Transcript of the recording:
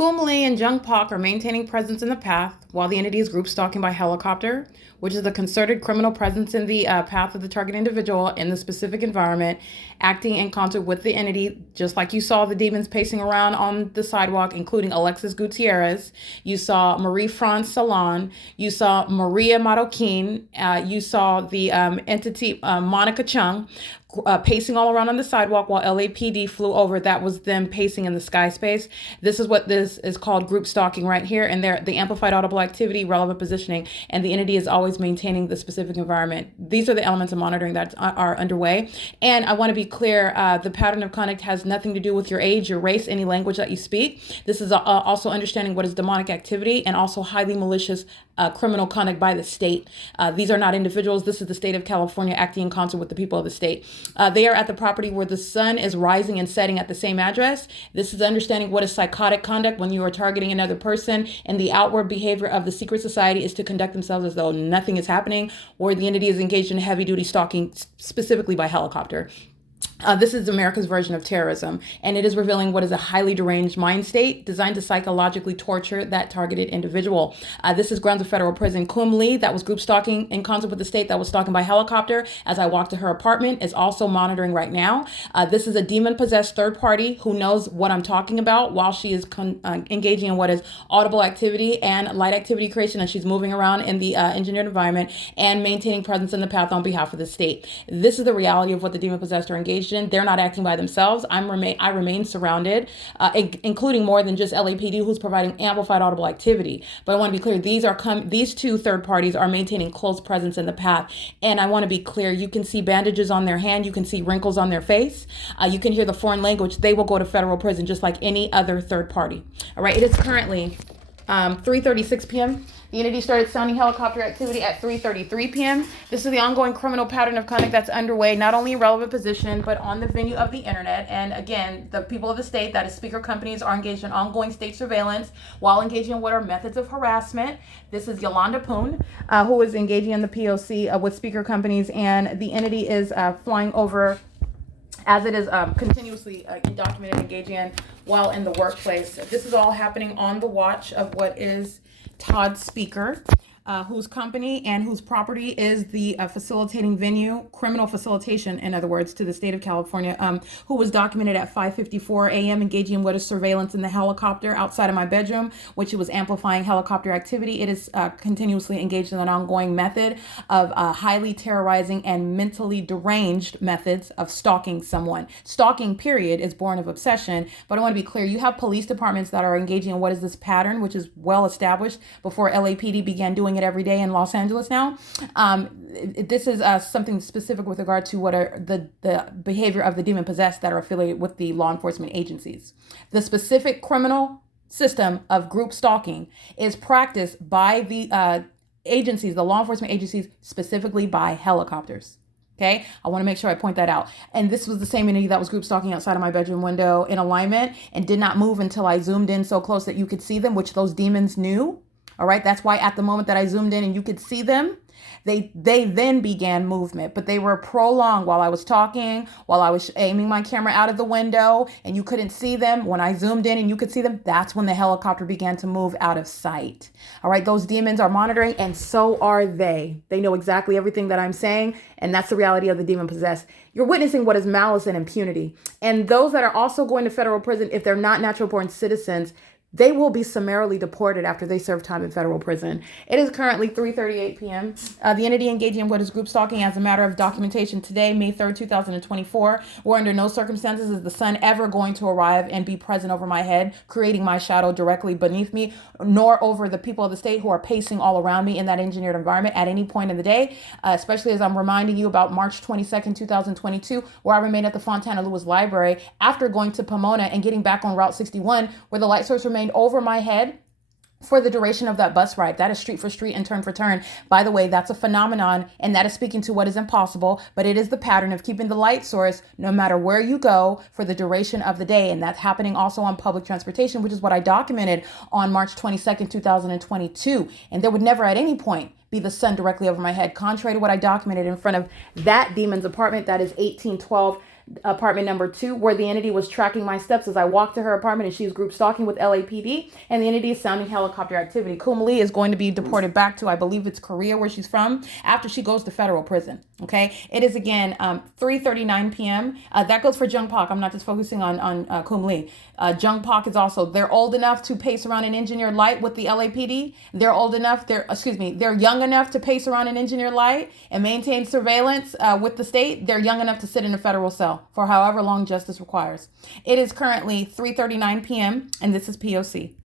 Kum Lee and Jung Pak are maintaining presence in the path while the entity is group stalking by helicopter, which is a concerted criminal presence in the path of the target individual in the specific environment, acting in concert with the entity, just like you saw the demons pacing around on the sidewalk, including Alexis Gutierrez. You saw Marie France Salon. You saw Maria Marroquin. You saw the entity Monica Chung. Pacing all around on the sidewalk while LAPD flew over. That was them pacing in the sky space. This is what this is called group stalking right here. And they're the amplified audible activity, relevant positioning, and the entity is always maintaining the specific environment. These are the elements of monitoring that are underway. And I want to be clear, the pattern of conduct has nothing to do with your age, your race, any language that you speak. This is also understanding what is demonic activity and also highly malicious criminal conduct by the state. These are not individuals. This is the state of California acting in concert with the people of the state. They are at the property where the sun is rising and setting at the same address. This is understanding what is psychotic conduct when you are targeting another person, and the outward behavior of the secret society is to conduct themselves as though nothing is happening, or the entity is engaged in heavy duty stalking specifically by helicopter. This is America's version of terrorism, and it is revealing what is a highly deranged mind state designed to psychologically torture that targeted individual. This is grounds of federal prison. Kum Lee, that was group stalking in concert with the state, that was stalking by helicopter as I walked to her apartment, is also monitoring right now. This is a demon-possessed third party who knows what I'm talking about while she is engaging in what is audible activity and light activity creation, and she's moving around in the engineered environment and maintaining presence in the path on behalf of the state. This is the reality of what the demon-possessed are engaged in. They're not acting by themselves. I remain surrounded, including more than just LAPD, who's providing amplified audible activity. But I want to be clear, these two third parties are maintaining close presence in the path. And I want to be clear, you can see bandages on their hand, you can see wrinkles on their face, you can hear the foreign language. They will go to federal prison just like any other third party. All right, it is currently 3:36 p.m. The entity started sounding helicopter activity at 3:33 p.m. This is the ongoing criminal pattern of conduct that's underway, not only in relevant position, but on the venue of the internet. And again, the people of the state, that is speaker companies, are engaged in ongoing state surveillance while engaging in what are methods of harassment. This is Yolanda Poon, who is engaging in the P.O.C. With speaker companies, and the entity is flying over as it is continuously documented engaging in while in the workplace. This is all happening on the watch of what is Todd Speaker, whose company and whose property is the facilitating venue, criminal facilitation, in other words, to the state of California, who was documented at 5:54 a.m. engaging in what is surveillance in the helicopter outside of my bedroom, which it was amplifying helicopter activity. It is continuously engaged in an ongoing method of highly terrorizing and mentally deranged methods of stalking someone. Stalking, period, is born of obsession. But I want to be clear, you have police departments that are engaging in what is this pattern, which is well established before LAPD began doing it every day in Los Angeles now. This is something specific with regard to what are the behavior of the demon possessed that are affiliated with the law enforcement agencies. The specific criminal system of group stalking is practiced by the agencies, the law enforcement agencies, specifically by helicopters. Okay, I want to make sure I point that out. And this was the same entity that was group stalking outside of my bedroom window in alignment and did not move until I zoomed in so close that you could see them, which those demons knew. All right, that's why at the moment that I zoomed in and you could see them, they then began movement, but they were prolonged while I was talking, while I was aiming my camera out of the window and you couldn't see them. When I zoomed in and you could see them, that's when the helicopter began to move out of sight. All right, those demons are monitoring, and so are they. They know exactly everything that I'm saying, and that's the reality of the demon possessed. You're witnessing what is malice and impunity. And those that are also going to federal prison, if they're not natural born citizens, they will be summarily deported after they serve time in federal prison. It is currently 3:38 p.m. The entity engaging in what is group stalking as a matter of documentation today, May 3rd, 2024, where under no circumstances is the sun ever going to arrive and be present over my head, creating my shadow directly beneath me, nor over the people of the state who are pacing all around me in that engineered environment at any point in the day, especially as I'm reminding you about March 22nd, 2022, where I remained at the Fontana Lewis Library after going to Pomona and getting back on Route 61, where the light source remained over my head for the duration of that bus ride. That is street for street and turn for turn. By the way, that's a phenomenon, and that is speaking to what is impossible, but it is the pattern of keeping the light source no matter where you go for the duration of the day. And that's happening also on public transportation, which is what I documented on March 22nd, 2022. And there would never at any point be the sun directly over my head, contrary to what I documented in front of that demon's apartment. That is 1812 apartment number 2, where the entity was tracking my steps as I walked to her apartment, and she was group stalking with LAPD, and the entity is sounding helicopter activity. Kumali is going to be deported back to, I believe it's Korea, where she's from, after she goes to federal prison. Okay, it is again 3:39 p.m. That goes for Jung Pak. I'm not just focusing on Kumali. Jung Pak is also, they're old enough to pace around an engineered light with the LAPD. They're young enough to pace around an engineered light and maintain surveillance with the state. They're young enough to sit in a federal cell for however long justice requires. It is currently 3:39 p.m. and this is P.O.C.